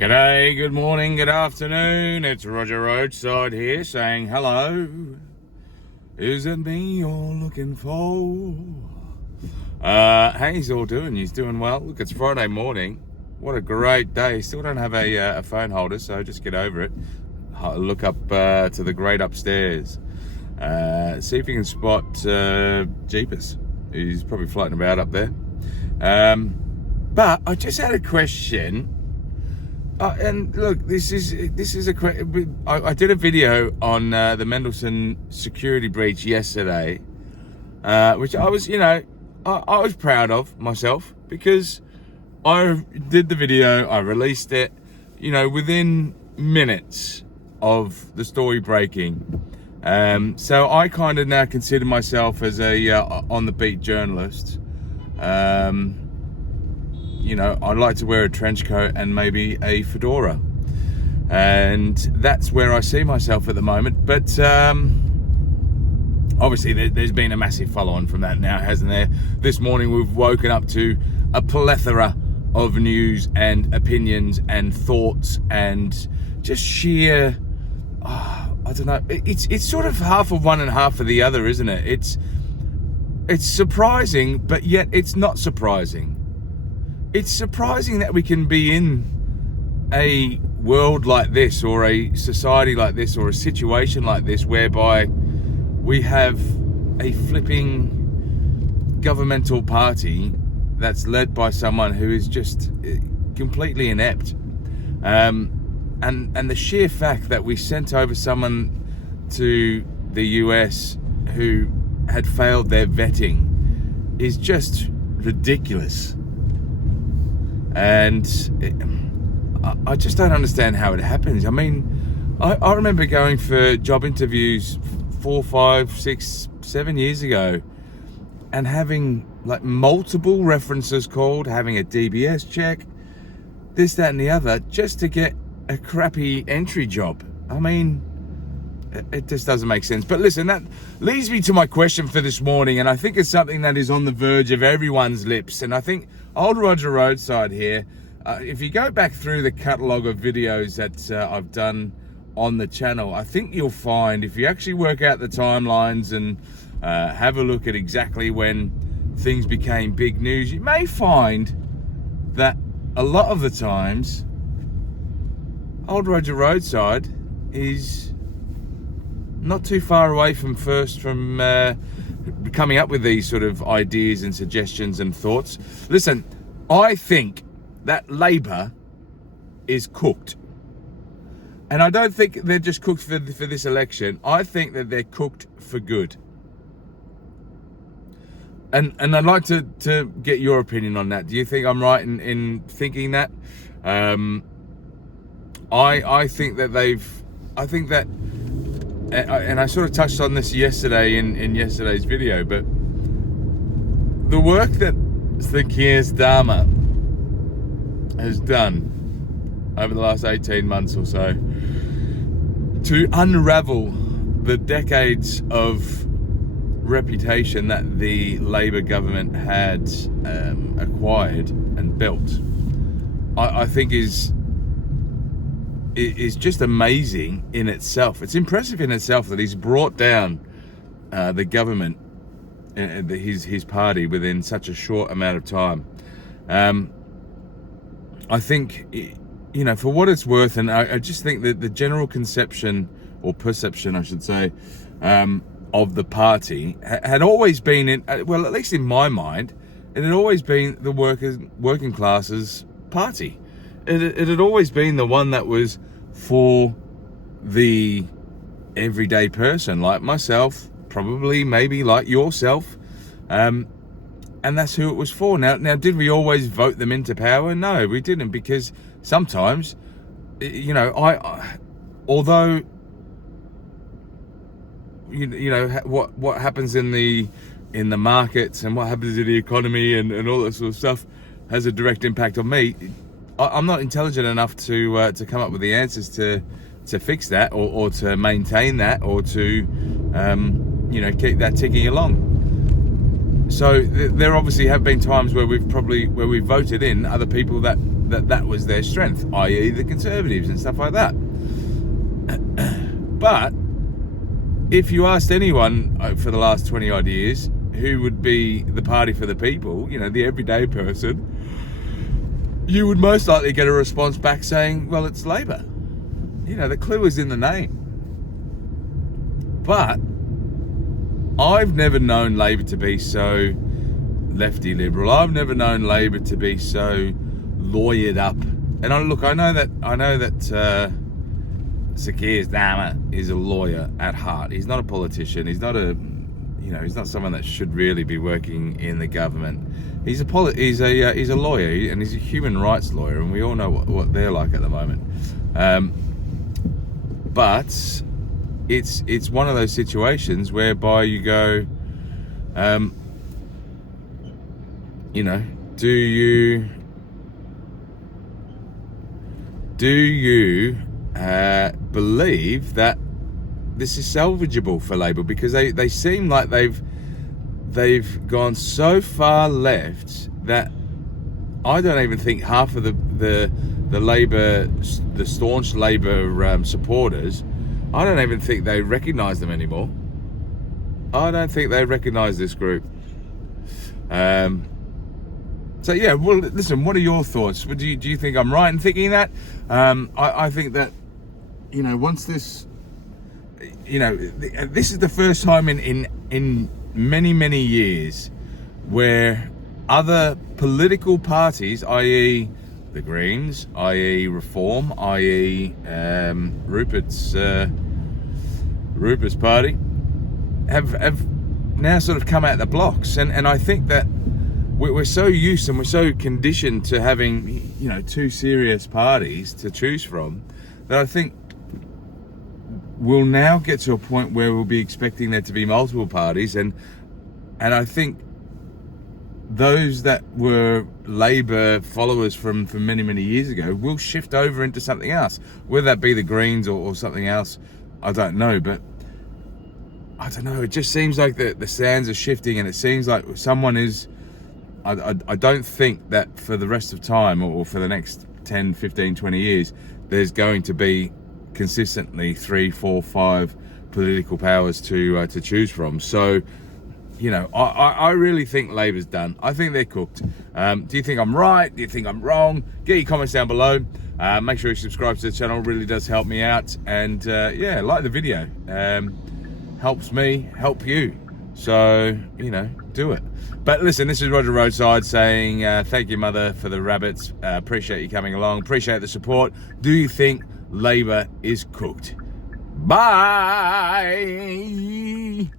G'day, good morning, good afternoon. It's Roger Roadside here saying hello. Is it me you're looking for? How he's all doing? He's doing well. Look, it's Friday morning. What a great day. Still don't have a phone holder, so just get over it. Look up to the great upstairs. See if you can spot Jeepers. He's probably floating about up there. But I just had a question. And look, this is a question. I did a video on the Mendelssohn security breach yesterday, which I was, I was proud of myself because I did the video, I released it, within minutes of the story breaking. So I kind of now consider myself as a on the beat journalist. I like to wear a trench coat and maybe a fedora, and that's where I see myself at the moment. But obviously there's been a massive follow-on from that now, hasn't there? This morning we've woken up to a plethora of news and opinions and thoughts and just sheer I don't know, it's sort of half of one and half of the other, isn't it? It's surprising, but yet it's not surprising. It's surprising that we can be in a world like this, or a society like this, or a situation like this, whereby we have a flipping governmental party that's led by someone who is just completely inept. And the sheer fact that we sent over someone to the US who had failed their vetting is just ridiculous. And I just don't understand how it happens. I mean, I remember going for job interviews 4, 5, 6, 7 years ago and having like multiple references called, having a DBS check, this, that and the other, just to get a crappy entry job. I mean, it just doesn't make sense. But listen, that leads me to my question for this morning, and I think it's something that is on the verge of everyone's lips. And I think old Roger Roadside here, if you go back through the catalogue of videos that I've done on the channel, I think you'll find, if you actually work out the timelines and have a look at exactly when things became big news, you may find that a lot of the times old Roger Roadside is not too far away from coming up with these sort of ideas and suggestions and thoughts. Listen, I think that Labour is cooked. And I don't think they're just cooked for this election. I think that they're cooked for good. And I'd like to get your opinion on that. Do you think I'm right in thinking that? I think that and I sort of touched on this yesterday in yesterday's video, but the work that Keir Starmer has done over the last 18 months or so to unravel the decades of reputation that the Labour government had acquired and built, I think is just amazing in itself. It's impressive in itself that he's brought down the government, his party, within such a short amount of time. I think, for what it's worth, and I just think that the general conception, or perception I should say, of the party had always been, at least in my mind, it had always been the working classes party. It had always been the one that was for the everyday person like myself, probably maybe like yourself, and that's who it was for. Now, did we always vote them into power? No, we didn't, because sometimes, although what happens in the markets and what happens in the economy and all that sort of stuff has a direct impact on me. I'm not intelligent enough to come up with the answers to fix that, or to maintain that, or to keep that ticking along. So there obviously have been times where we've voted in other people that that was their strength, i.e. the Conservatives and stuff like that. But if you asked anyone for the last 20 odd years who would be the party for the people, the everyday person, you would most likely get a response back saying, well, it's Labor. The clue is in the name. But I've never known Labor to be so lefty liberal. I've never known Labor to be so lawyered up. And I know that Sir Keir Starmer is a lawyer at heart. He's not a politician. He's not he's not someone that should really be working in the government. He's a lawyer, and he's a human rights lawyer, and we all know what they're like at the moment. But it's one of those situations whereby you go, do you believe that this is salvageable for Labor? Because they seem like they've gone so far left that I don't even think half of the staunch Labor supporters, I don't even think they recognise them anymore. I don't think they recognise this group. So yeah, well, listen, what are your thoughts? Do you think I'm right in thinking that? I think that, once this, this is the first time in many, many years where other political parties, i.e. the Greens, i.e. Reform, i.e. Rupert's party, have now sort of come out the blocks, and I think that we're so used and we're so conditioned to having two serious parties to choose from that I think we'll now get to a point where we'll be expecting there to be multiple parties, and I think those that were Labor followers from many, many years ago will shift over into something else, whether that be the Greens or something else. I don't know, but I don't know. It just seems like the sands are shifting, and it seems like someone is. I don't think that for the rest of time or for the next 10, 15, 20 years, there's going to be consistently 3, 4, 5 political powers to choose from. So, I really think Labor's done. I think they're cooked. Do you think I'm right? Do you think I'm wrong? Get your comments down below. Make sure you subscribe to the channel. It really does help me out. And yeah, like the video. Helps me help you. So, do it. But listen, this is Roger Roadside saying thank you, Mother, for the rabbits. Appreciate you coming along. Appreciate the support. Do you think Labor is cooked? Bye.